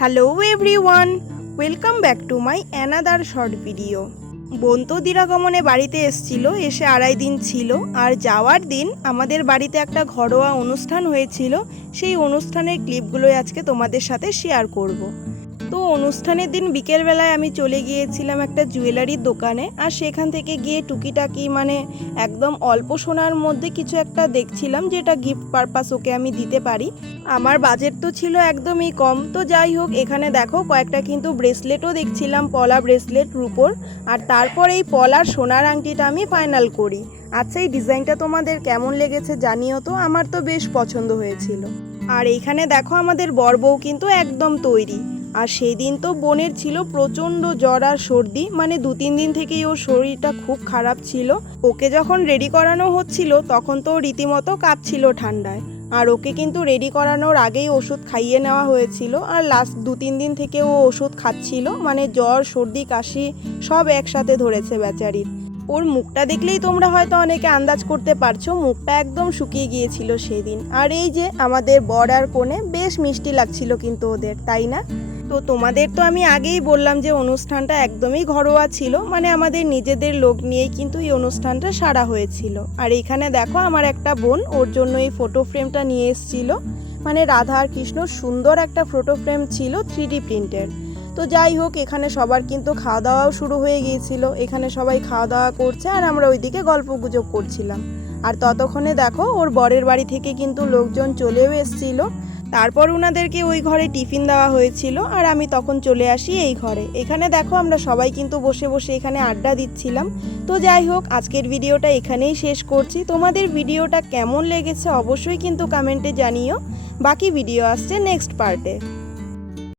Hello everyone, welcome back to my another short video. বোন তো দিরাগমনে বাড়িতে এসেছিল, এসে 2.5 দিন ছিল। আর যাওয়ার দিন আমাদের বাড়িতে একটা ঘরোয়া অনুষ্ঠান হয়েছিল। সেই অনুষ্ঠানের ক্লিপগুলোই আজকে তোমাদের সাথে শেয়ার করব। তো অনুষ্ঠানের দিন বিকেলবেলায় আমি চলে গিয়েছিলাম একটা জুয়েলারির দোকানে, আর সেখান থেকে গিয়ে টুকিটাকি একদম অল্প সোনার মধ্যে কিছু একটা দেখছিলাম, যেটা গিফট পারপাস ওকে আমি দিতে পারি। আমার বাজেট তো ছিল একদমই কম। তো যাই হোক, এখানে দেখো কয়েকটা কিন্তু ব্রেসলেটও দেখছিলাম, পলা ব্রেসলেট রূপোর। আর তারপর এই পলার সোনার আংটিটা আমি ফাইনাল করি। আচ্ছা, এই ডিজাইনটা তোমাদের কেমন লেগেছে জানিও তো, আমার তো বেশ পছন্দ হয়েছিল। আর এইখানে দেখো আমাদের বর বউ কিন্তু একদম তৈরি। আর সেই দিন তো বোনের ছিল প্রচণ্ড জ্বর আর সর্দি, 2-3 দিন থেকেই ওর শরীরটা খুব খারাপ ছিল। ওকে যখন রেডি করানো হচ্ছিল তখন তো রীতিমতো কাঁপছিল ঠান্ডায়। আর ওকে কিন্তু রেডি করানোর আগেই ওষুধ খাইয়ে নেওয়া হয়েছিল, আর লাস্ট 2-3 দিন থেকে ও ওষুধ খাচ্ছিল, জ্বর সর্দি কাশি সব একসাথে ধরেছে বেচারির। ওর মুখটা দেখলেই তোমরা হয়তো অনেকে আন্দাজ করতে পারছো, মুখটা একদম শুকিয়ে গিয়েছিল সেই দিন। আর এই যে আমাদের বর আর কনে বেশ মিষ্টি লাগছিল কিন্তু ওদের, তাই না? তো তোমাদের তো আমি আগেই বললাম যে অনুষ্ঠানটা একদমই ঘরোয়া ছিল, আমাদের নিজেদের লোক নিয়েই কিন্তু এই অনুষ্ঠানটা সারা হয়েছিল। আর এখানে দেখো আমার একটা বোন ওর জন্য এই ফটো ফ্রেমটা নিয়ে এসেছিল, রাধা আর কৃষ্ণর সুন্দর একটা ফটো ফ্রেম ছিল 3D প্রিন্টের। তো যাই হোক, এখানে সবার কিন্তু খাওয়া দাওয়াও শুরু হয়ে গিয়েছিল। এখানে সবাই খাওয়া দাওয়া করছে আর আমরা ওইদিকে গল্প গুজব করছিলাম। আর ততক্ষণে দেখো ওর বরের বাড়ি থেকে কিন্তু লোকজন চলেও এসেছিল। তারপর ওনাদেরকে ওই ঘরে টিফিন দেওয়া হয়েছিল, আর আমি তখন চলে আসি এই ঘরে। এখানে দেখো আমরা সবাই কিন্তু বসে বসে এখানে আড্ডা দিচ্ছিলাম। তো যাই হোক, আজকের ভিডিওটা এখানেই শেষ করছি। তোমাদের ভিডিওটা কেমন লেগেছে অবশ্যই কিন্তু কমেন্টে জানিও। বাকি ভিডিও আসছে নেক্সট পার্টে।